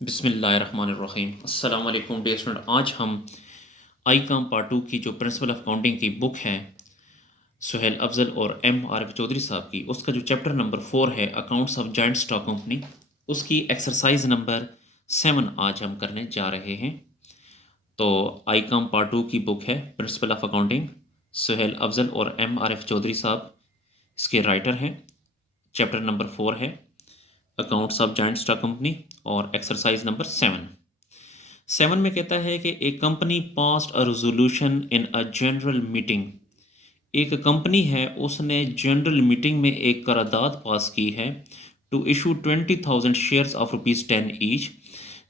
बिस्मिल्लाहिर्रहमानिर्रहीम। अस्सलाम वालेकुम डियर स्टूडेंट। आज हम आई काम पार्ट 2 की जो प्रिंसिपल ऑफ अकाउंटिंग की बुक है सुहेल अफजल और एम आर एफ चौधरी साहब की, उसका जो चैप्टर नंबर 4 है accounts of joint stock company, उसकी एक्सरसाइज नंबर 7 आज हम करने जा रहे हैं। तो आई काम पार्ट 2 की बुक है principle of accounting, Suhail Afzal और एम आर एफ चौधरी साहब इसके राइटर हैं। चैप्टर नंबर 4 है accounts of joint stock company और एक्सरसाइज नंबर 7 में कहता है कि a company passed a resolution in a general meeting. एक कंपनी है, उसने जनरल मीटिंग में एक करारदाद पास की है to issue 20,000 shares of ₹10 each,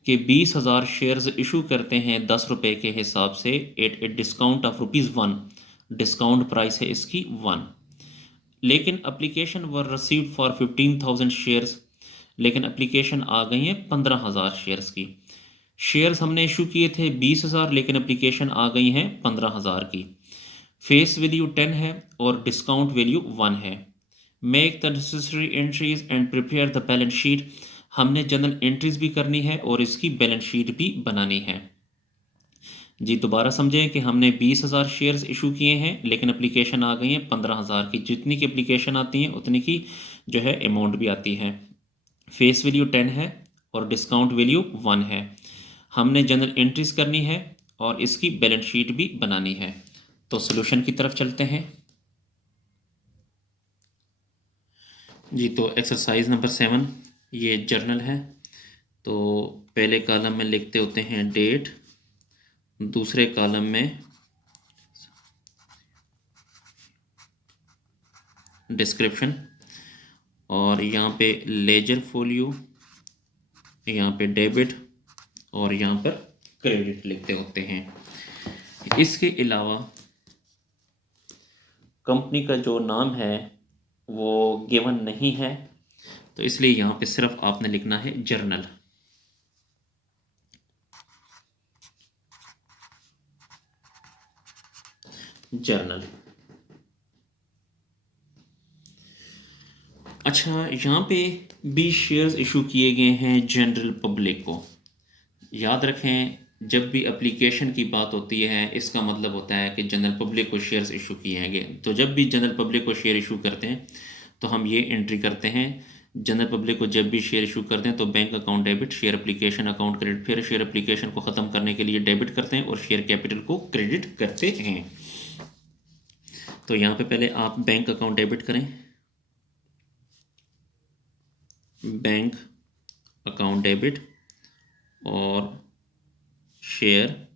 के 20,000 शेयर्स इशू करते हैं 10 रुपए के हिसाब से at a discount of ₹1। Discount price है इसकी 1। लेकिन application were received for 15,000 shares, लेकिन एप्लीकेशन आ गई है 15,000 शेयर्स की। शेयर्स हमने इशू किए थे 20,000, लेकिन एप्लीकेशन आ गई हैं 15,000 की। फेस वैल्यू 10 है और डिस्काउंट वैल्यू 1 है। Make the necessary entries and prepare the balance sheet. हमने जनरल एंट्रीज भी करनी है और इसकी बैलेंस शीट भी बनानी है। जी दोबारा समझें कि हमने 20,000 शेयर्स इशू किए हैं, लेकिन एप्लीकेशन आ गई है 15,000 की। जितनी की एप्लीकेशन आती है उतनी की जो है अमाउंट भी आती है। फेस वैल्यू 10 है और डिस्काउंट वैल्यू 1 है। हमने जनरल एंट्रीज करनी है और इसकी बैलेंस शीट भी बनानी है। तो सॉल्यूशन की तरफ चलते हैं। जी तो एक्सरसाइज नंबर 7 ये जर्नल है। तो पहले कॉलम में लिखते होते हैं डेट, दूसरे कॉलम में डिस्क्रिप्शन, और यहाँ पे लेजर फोलियो, यहाँ पे डेबिट और यहाँ पर क्रेडिट लिखते होते हैं। इसके अलावा कंपनी का जो नाम है वो गिवन नहीं है, तो इसलिए यहाँ पे सिर्फ आपने लिखना है जर्नल। जर्नल। अच्छा, यहाँ पे 20 शेयर्स इशू किए गए हैं जनरल पब्लिक को। याद रखें, जब भी एप्लीकेशन की बात होती है इसका मतलब होता है कि जनरल पब्लिक को शेयर्स इशू किए गए। तो जब भी जनरल पब्लिक को शेयर इशू करते हैं तो हम ये एंट्री करते हैं। जनरल पब्लिक को जब भी शेयर इशू करते हैं तो bank account debit, share application account credit. फिर शेयर एप्लीकेशन को ख़त्म करने के लिए डेबिट करते हैं और शेयर कैपिटल को क्रेडिट करते हैं। तो यहाँ पे पहले आप बैंक अकाउंट डेबिट करें। बैंक अकाउंट डेबिट और शेयर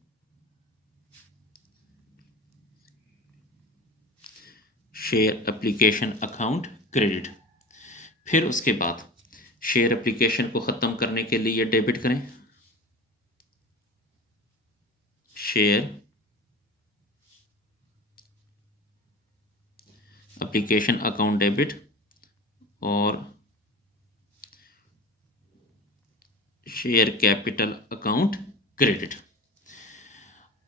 एप्लीकेशन अकाउंट क्रेडिट। फिर उसके बाद शेयर एप्लीकेशन को ख़त्म करने के लिए डेबिट करें शेयर एप्लीकेशन अकाउंट डेबिट और शेयर कैपिटल अकाउंट क्रेडिट।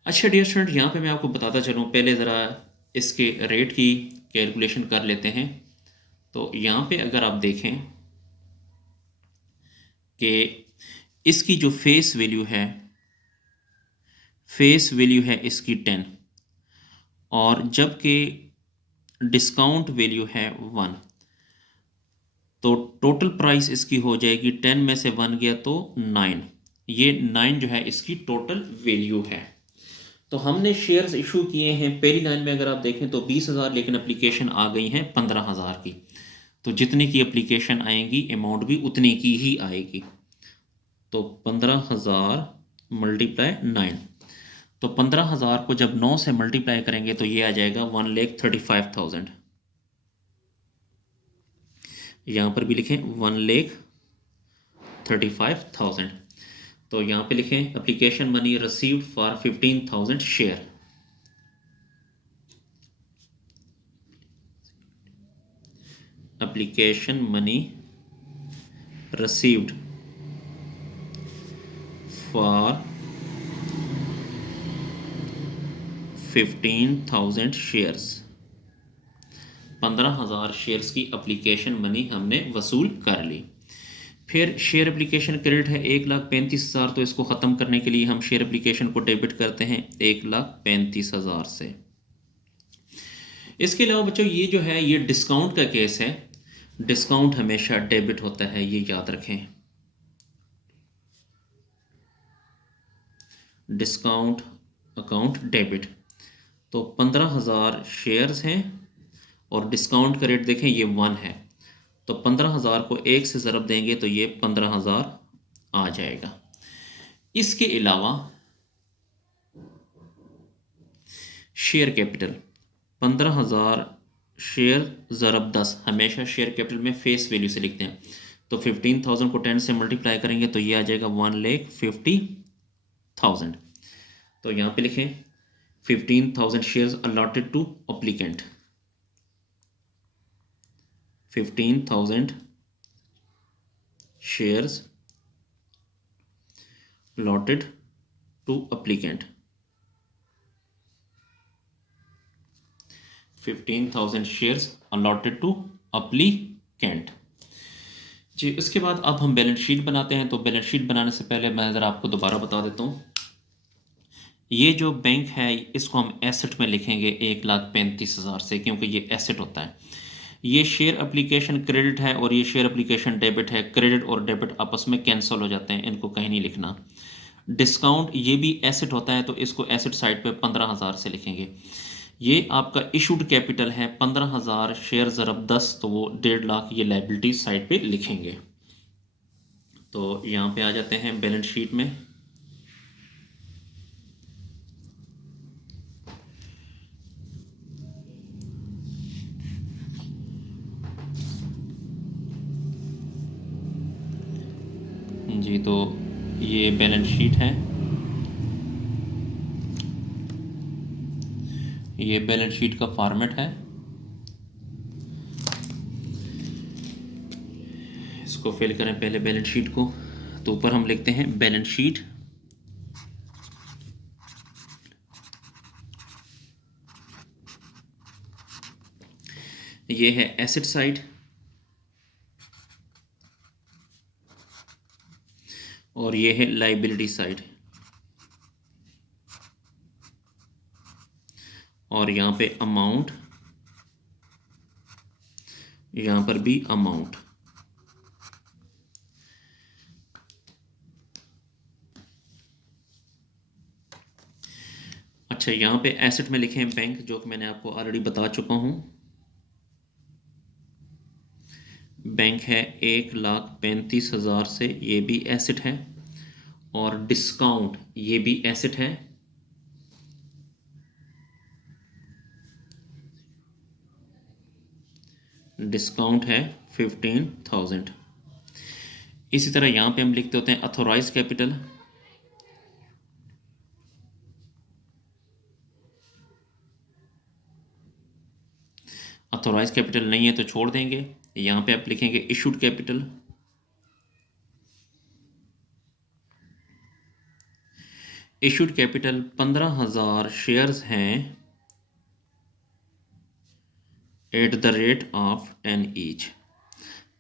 अच्छा डियर स्टूडेंट, यहाँ पे मैं आपको बताता चलूँ, पहले ज़रा इसके रेट की कैलकुलेशन कर लेते हैं। तो यहाँ पे अगर आप देखें कि इसकी जो फेस वैल्यू है इसकी 10, और जबकि डिस्काउंट वैल्यू है 1, तो टोटल प्राइस इसकी हो जाएगी 10 में से 1 गया तो 9। ये 9 जो है इसकी टोटल वैल्यू है। तो हमने शेयर्स इशू किए हैं, पहली लाइन में अगर आप देखें तो 20,000, लेकिन एप्लीकेशन आ गई है 15,000 की। तो जितनी की एप्लीकेशन आएगी अमाउंट भी उतनी की ही आएगी। तो 15,000 मल्टीप्लाई 9, तो 15,000 को जब 9 से मल्टीप्लाई करेंगे तो ये आ जाएगा 1,35,000। यहाँ पर भी लिखें 1,35,000। तो यहाँ पे लिखें application money received for 15,000 share. Application money received for 15,000 shares. 15,000 shares की एप्लीकेशन मनी हमने वसूल कर ली। फिर शेयर एप्लीकेशन क्रेडिट है 1,35,000, तो इसको ख़त्म करने के लिए हम शेयर एप्लीकेशन को डेबिट करते हैं 1,35,000 से। इसके अलावा बच्चों ये जो है ये डिस्काउंट का केस है, डिस्काउंट हमेशा डेबिट होता है, ये याद रखें। डिस्काउंट अकाउंट डेबिट, तो 15,000 शेयर्स हैं और डिस्काउंट का रेट देखें ये 1 है, तो 15,000 को 1 से ज़रब देंगे तो ये 15,000 आ जाएगा। इसके अलावा शेयर कैपिटल 15,000 शेयर ज़रब 10, हमेशा शेयर कैपिटल में फेस वैल्यू से लिखते हैं, तो 15,000 को 10 से मल्टीप्लाई करेंगे तो ये आ जाएगा 1,50,000। तो यहाँ पे लिखें 15,000 shares allotted to applicant, 15,000 shares allotted to applicant, 15,000 shares allotted to applicant। जी, उसके बाद अब हम बैलेंस शीट बनाते हैं। तो बैलेंस शीट बनाने से पहले मैं ज़रा आपको दोबारा बता देता हूँ, ये जो बैंक है इसको हम एसेट में लिखेंगे 1,35,000 से, क्योंकि ये एसेट होता है। ये शेयर एप्लीकेशन क्रेडिट है और ये शेयर एप्लीकेशन डेबिट है। क्रेडिट और डेबिट आपस में कैंसिल हो जाते हैं, इनको कहीं नहीं लिखना। डिस्काउंट ये भी एसेट होता है, तो इसको एसेट साइड पे 15,000 से लिखेंगे। ये आपका इशूड कैपिटल है 15,000 शेयर ज़रब 10, तो वो 1.5 लाख ये लाइबिलिटी साइड पे लिखेंगे। तो यहाँ पे आ जाते हैं बैलेंस शीट में। जी, तो ये बैलेंस शीट है, ये बैलेंस शीट का फॉर्मेट है। इसको फिल करें पहले बैलेंस शीट को, तो ऊपर हम लिखते हैं बैलेंस शीट, ये है एसेट साइड और ये है लाइबिलिटी साइड, और यहाँ पे अमाउंट, यहाँ पर भी अमाउंट। अच्छा, यहाँ पे एसेट में लिखें बैंक, जो कि मैंने आपको ऑलरेडी बता चुका हूँ। बैंक है 1,35,000 से, ये भी एसेट है, और डिस्काउंट ये भी एसेट है, डिस्काउंट है 15,000। इसी तरह यहाँ पे हम लिखते होते हैं अथोराइज कैपिटल, अथोराइज कैपिटल नहीं है तो छोड़ देंगे। यहाँ पे आप लिखेंगे issued capital, issued capital 15,000 shares हैं at the rate of 10 each.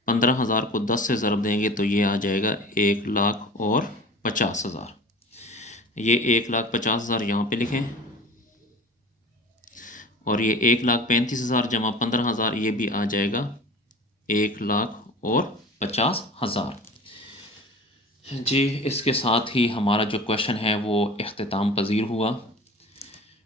15,000 को 10 से ज़रब देंगे तो ये आ जाएगा 1,50,000। ये 1,50,000 यहाँ पे लिखें, और ये 1,35,000 जमा 15,000 ये भी आ जाएगा 1,50,000। जी, इसके साथ ही हमारा जो क्वेश्चन है वो इख्तिताम पजीर हुआ।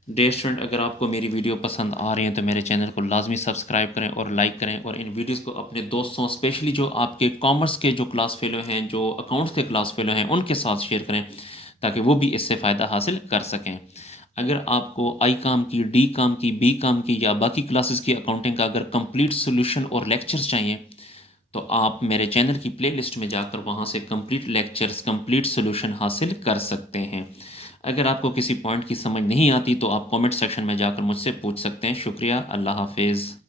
डियर स्टूडेंट, अगर आपको मेरी वीडियो पसंद आ रही है तो मेरे चैनल को लाजमी सब्सक्राइब करें और लाइक करें, और इन वीडियोस को अपने दोस्तों, स्पेशली जो आपके कॉमर्स के जो क्लास फेलो हैं, जो अकाउंट्स के क्लास फेलो हैं, उनके साथ शेयर करें ताकि वो भी इससे फ़ायदा हासिल कर सकें। अगर आपको आई काम की, डी काम की, बी काम की या बाकी क्लासेस की अकाउंटिंग का अगर कंप्लीट सोल्यूशन और लेक्चर्स चाहिए तो आप मेरे चैनल की प्लेलिस्ट में जाकर वहाँ से कंप्लीट लेक्चर्स, कंप्लीट सोल्यूशन हासिल कर सकते हैं। अगर आपको किसी पॉइंट की समझ नहीं आती तो आप कमेंट सेक्शन में जाकर मुझसे पूछ सकते हैं। शुक्रिया, अल्लाह हाफिज़।